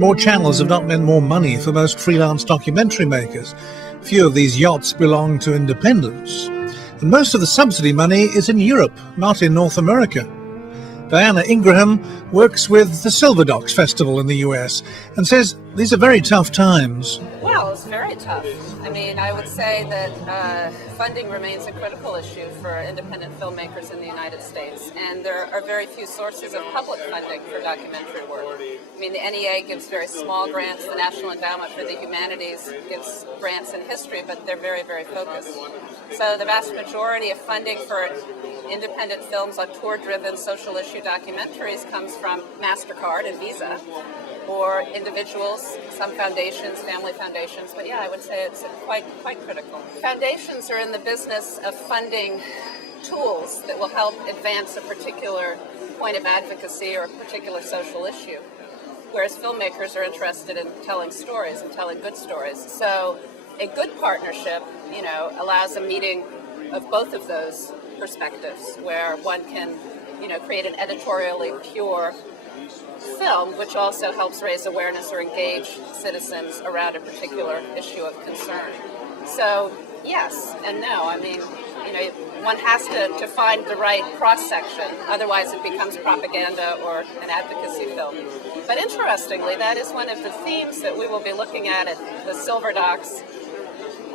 More channels have not meant more money for most freelance documentary makers. Few of these yachts belong to independents. And most of the subsidy money is in Europe, not in North America. Diana Ingraham works with the Silverdocs Festival in the US and says these are very tough times. Well, it's very tough. I mean, I would say that funding remains a critical issue for independent filmmakers in the United States, and there are very few sources of public funding for documentary work. I mean, the NEA gives very small grants, the National Endowment for the Humanities gives grants in history, but they're very, very focused. So the vast majority of funding for independent films on tour-driven social issue documentaries comes from MasterCard and Visa, or individuals, some foundations, family foundations, but yeah, I would say it's quite critical. Foundations are in the business of funding tools that will help advance a particular point of advocacy or a particular social issue, whereas filmmakers are interested in telling stories and telling good stories. So a good partnership, allows a meeting of both of those perspectives, where one can, create an editorially pure film, which also helps raise awareness or engage citizens around a particular issue of concern. So yes and no. I mean, one has to find the right cross-section, otherwise it becomes propaganda or an advocacy film. But interestingly, that is one of the themes that we will be looking at the Silverdocs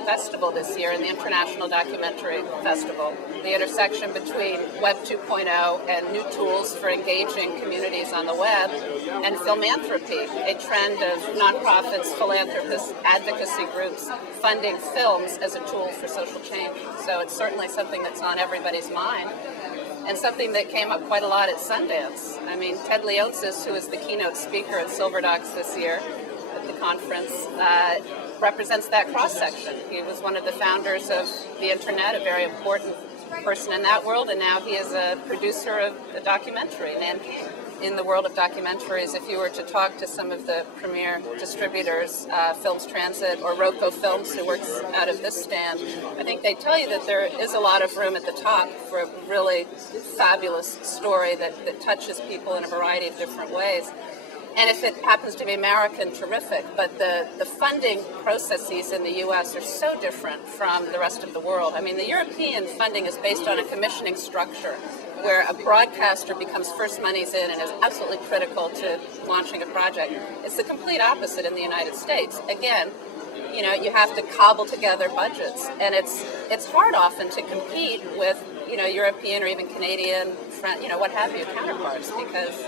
Festival this year, in the International Documentary Festival, the intersection between Web 2.0 and new tools for engaging communities on the web, and filmanthropy, a trend of nonprofits, philanthropists, advocacy groups funding films as a tool for social change. So it's certainly something that's on everybody's mind, and something that came up quite a lot at Sundance. I mean, Ted Leonsis, who is the keynote speaker at Silverdocs this year at the conference, represents that cross-section. He was one of the founders of the internet, a very important person in that world, and now he is a producer of a documentary. And in the world of documentaries, if you were to talk to some of the premier distributors, Films Transit or Roco Films, who works out of this stand, I think they tell you that there is a lot of room at the top for a really fabulous story that touches people in a variety of different ways. And if it happens to be American, terrific, but the funding processes in the U.S. are so different from the rest of the world. I mean, the European funding is based on a commissioning structure where a broadcaster becomes first monies in and is absolutely critical to launching a project. It's the complete opposite in the United States. Again, you have to cobble together budgets, and it's hard often to compete with, European or even Canadian, what have you, counterparts, because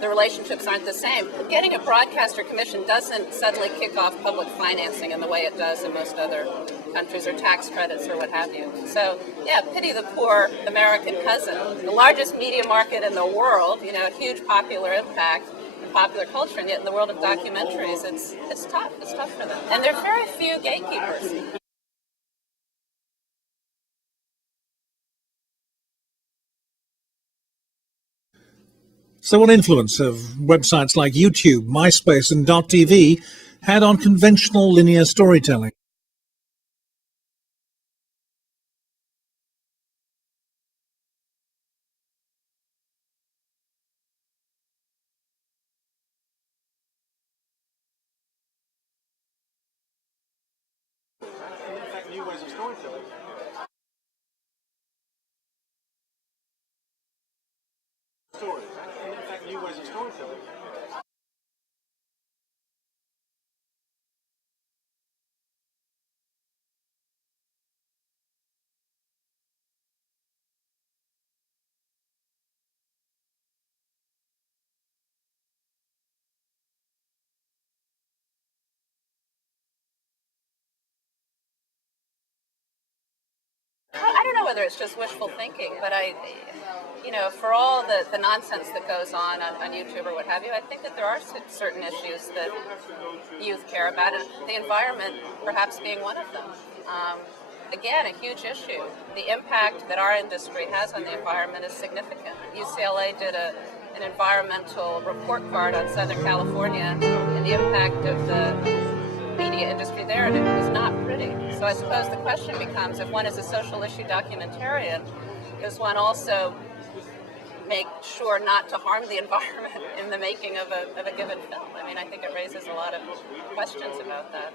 the relationships aren't the same. Getting a broadcaster commission doesn't suddenly kick off public financing in the way it does in most other countries, or tax credits or what have you. So, yeah, pity the poor American cousin. The largest media market in the world, huge popular impact and popular culture, and yet in the world of documentaries, it's tough. It's tough for them. And there are very few gatekeepers. So what influence have websites like YouTube, MySpace and .tv had on conventional linear storytelling? New ways of storytelling. Stories. In fact, new ways of storytelling. I don't know whether it's just wishful thinking, but for all the nonsense that goes on YouTube or what have you, I think that there are certain issues that youth care about, and the environment perhaps being one of them. Again, a huge issue. The impact that our industry has on the environment is significant. UCLA did an environmental report card on Southern California and the impact of the media industry there, and it was not pretty. So I suppose the question becomes, if one is a social issue documentarian, does one also make sure not to harm the environment in the making of a given film. I mean, I think it raises a lot of questions about that.